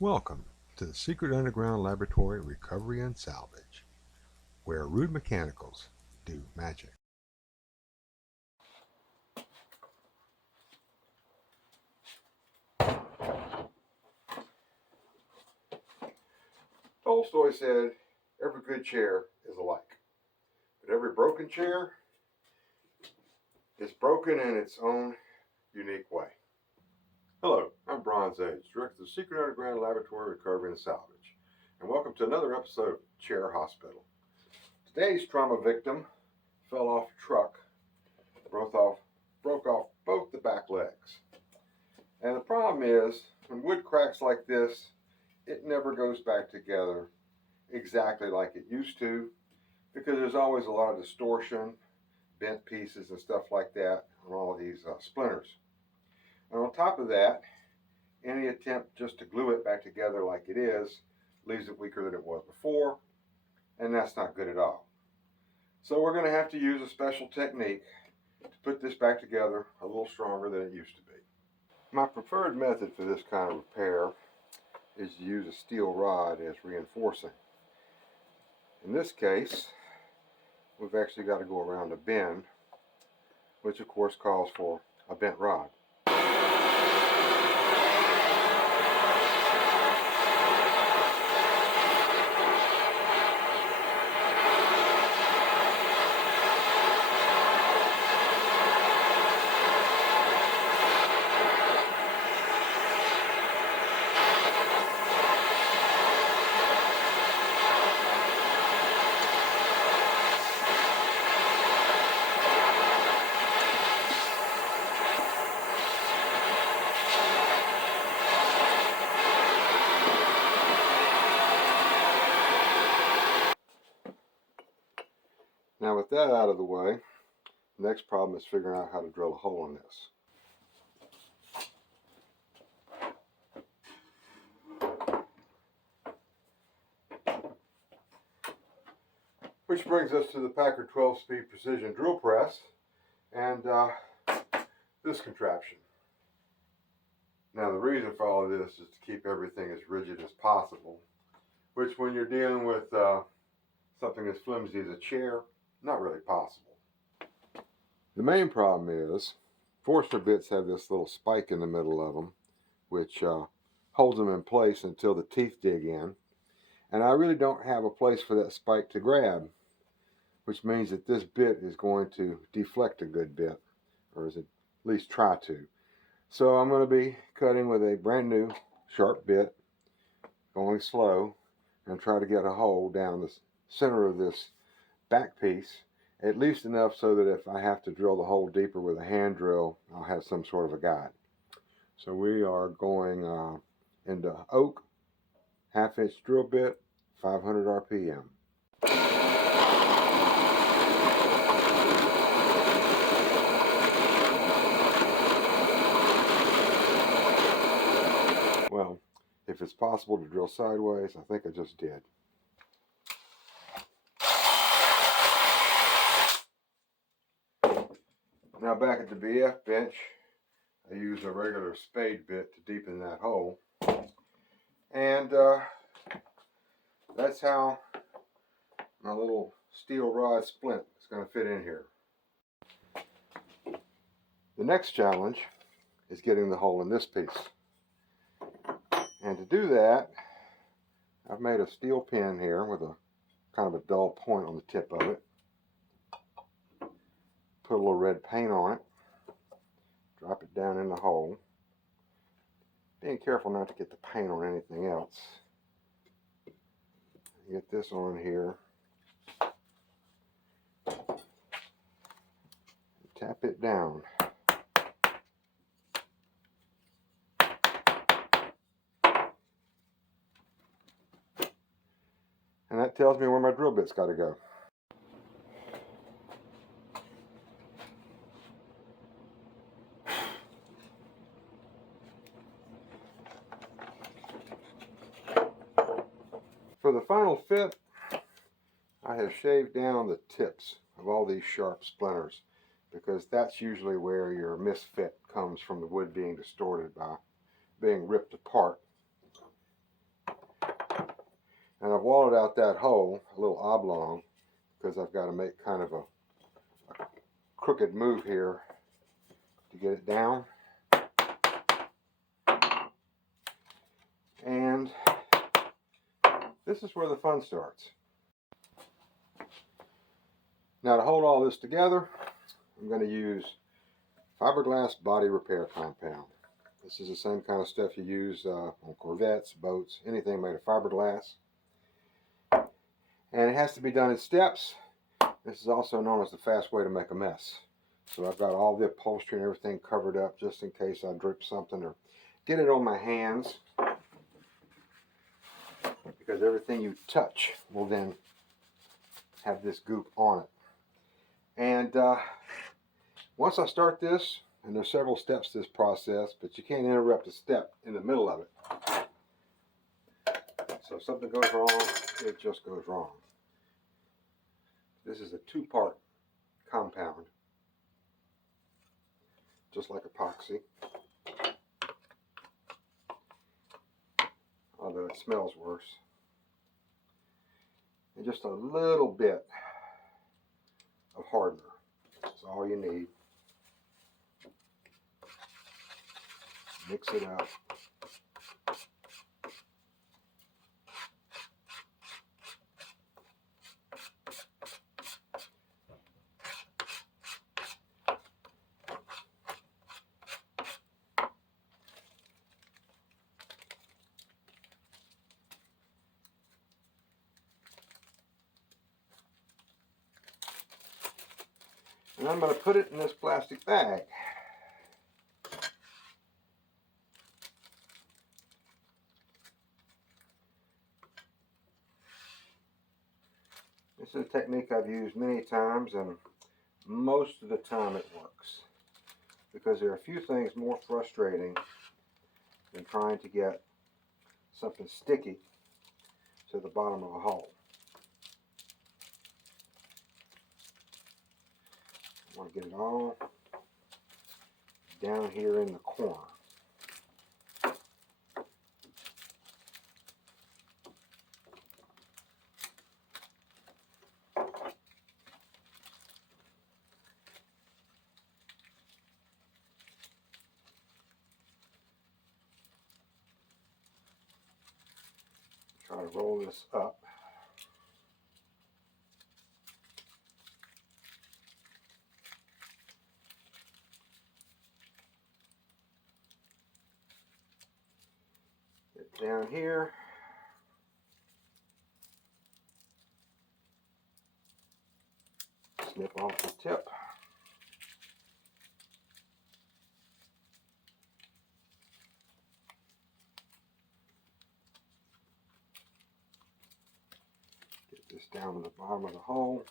Welcome to the Secret Underground Laboratory Recovery and Salvage, where rude mechanicals do magic. Tolstoy said, every good chair is alike, but every broken chair is broken in its own unique way. Hello, I'm Bronze Age, Director of the Secret Underground Laboratory Recovery and Salvage, and welcome to another episode of Chair Hospital. Today's trauma victim fell off a truck, broke off both the back legs. And the problem is, when wood cracks like this, it never goes back together exactly like it used to, because there's always a lot of distortion, bent pieces and stuff like that on all of these splinters. And on top of that, any attempt just to glue it back together like it is leaves it weaker than it was before, and that's not good at all. So we're going to have to use a special technique to put this back together a little stronger than it used to be. My preferred method for this kind of repair is to use a steel rod as reinforcing. In this case, we've actually got to go around a bend, which of course calls for a bent rod. Now with that out of the way, the next problem is figuring out how to drill a hole in this. Which brings us to the Packard 12-speed precision drill press and this contraption. Now the reason for all of this is to keep everything as rigid as possible, which when you're dealing with something as flimsy as a chair, not really possible. The main problem is Forstner bits have this little spike in the middle of them, which holds them in place until the teeth dig in. And I really don't have a place for that spike to grab, which means that this bit is going to deflect a good bit, or at least try to. So I'm going to be cutting with a brand new sharp bit, going slow, and try to get a hole down the center of this back piece, at least enough so that if I have to drill the hole deeper with a hand drill, I'll have some sort of a guide. So we are going into oak, 1/2 inch drill bit, 500 RPM. Well, if it's possible to drill sideways, I think I just did. Now back at the BF bench, I use a regular spade bit to deepen that hole. And that's how my little steel rod splint is going to fit in here. The next challenge is getting the hole in this piece. And to do that, I've made a steel pin here with a kind of a dull point on the tip of it. Put a little red paint on it. Drop it down in the hole. Being careful not to get the paint on anything else. Get this on here. Tap it down. And that tells me where my drill bit's got to go. For the final fit, I have shaved down the tips of all these sharp splinters, because that's usually where your misfit comes from, the wood being distorted by being ripped apart. And I've walled out that hole, a little oblong, because I've got to make kind of a crooked move here to get it down. And this is where the fun starts. Now, to hold all this together, I'm going to use fiberglass body repair compound. This is the same kind of stuff you use on Corvettes, boats, anything made of fiberglass. And it has to be done in steps. This is also known as the fast way to make a mess. So I've got all the upholstery and everything covered up just in case I drip something or get it on my hands. Because everything you touch will then have this goop on it. And once I start this, and there's several steps to this process, but you can't interrupt a step in the middle of it. So if something goes wrong, it just goes wrong. This is a two-part compound, just like epoxy. Although it smells worse. And just a little bit of hardener. That's all you need. Mix it up. And I'm going to put it in this plastic bag. This is a technique I've used many times, and most of the time it works. Because there are a few things more frustrating than trying to get something sticky to the bottom of a hole. I want to get it all down here in the corner. Try to roll this up. Get down here. Snip off the tip. Get this down to the bottom of the hole.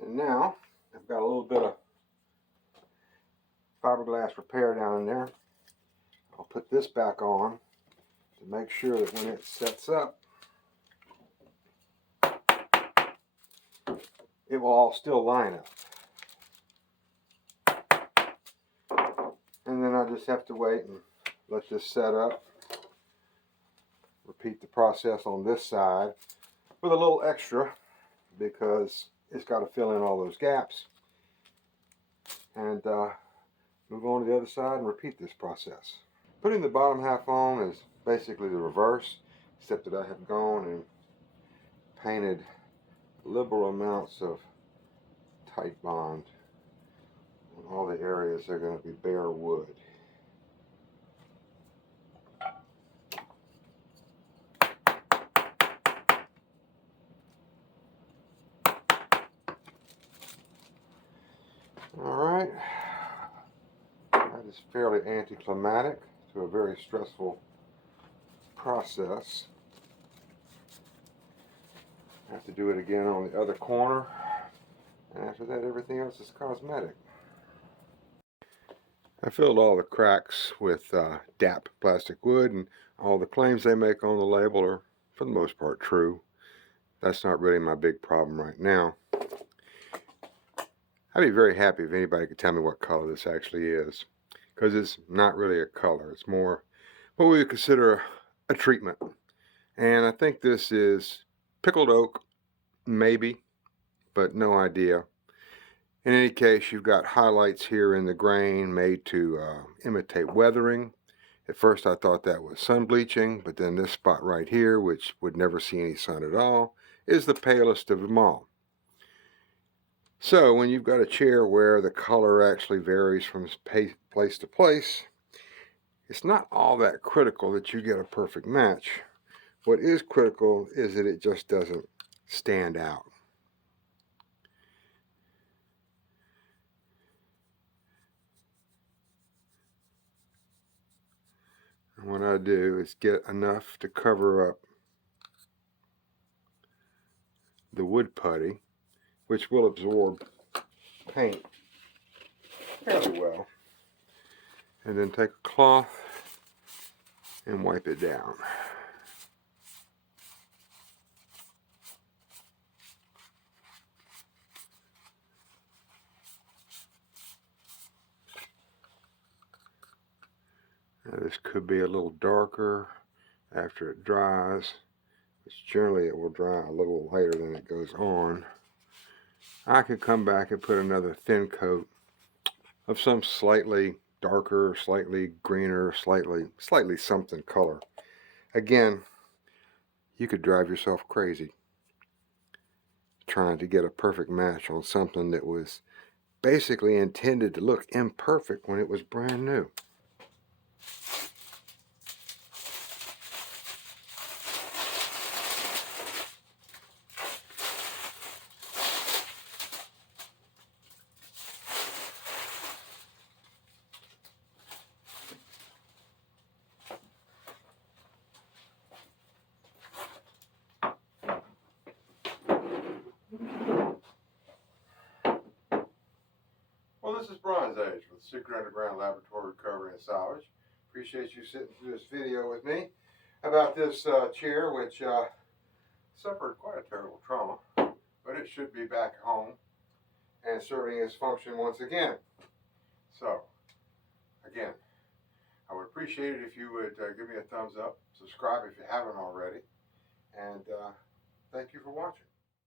And now I've got a little bit of fiberglass repair down in there. I'll put this back on to make sure that when it sets up, it will all still line up. And then I just have to wait and let this set up. Repeat the process on this side with a little extra because it's got to fill in all those gaps. And move on to the other side and repeat this process. Putting the bottom half on is basically the reverse, except that I have gone and painted liberal amounts of Titebond on all the areas that are going to be bare wood. Alright, that is fairly anticlimactic to a very stressful process. I have to do it again on the other corner, and after that everything else is cosmetic. I filled all the cracks with DAP plastic wood, and all the claims they make on the label are for the most part true. That's not really my big problem right now. I'd be very happy if anybody could tell me what color this actually is, because it's not really a color. It's more what we would consider a treatment. And I think this is pickled oak, maybe, but no idea. In any case, you've got highlights here in the grain made to imitate weathering. At first I thought that was sun bleaching, but then this spot right here, which would never see any sun at all, is the palest of them all. So when you've got a chair where the color actually varies from place to place, it's not all that critical that you get a perfect match. What is critical is that it just doesn't stand out. And what I do is get enough to cover up the wood putty, which will absorb paint fairly well, and then take a cloth and wipe it down. Now this could be a little darker after it dries, which generally it will dry a little later than it goes on. I could come back and put another thin coat of some slightly darker, slightly greener, slightly something color. Again, you could drive yourself crazy trying to get a perfect match on something that was basically intended to look imperfect when it was brand new. Well, this is Bronze Age with Secret Underground Laboratory Recovery and Salvage. Appreciate you sitting through this video with me about this chair, which suffered quite a terrible trauma, but it should be back home and serving its function once again. So, again, I would appreciate it if you would give me a thumbs up, subscribe if you haven't already, and thank you for watching.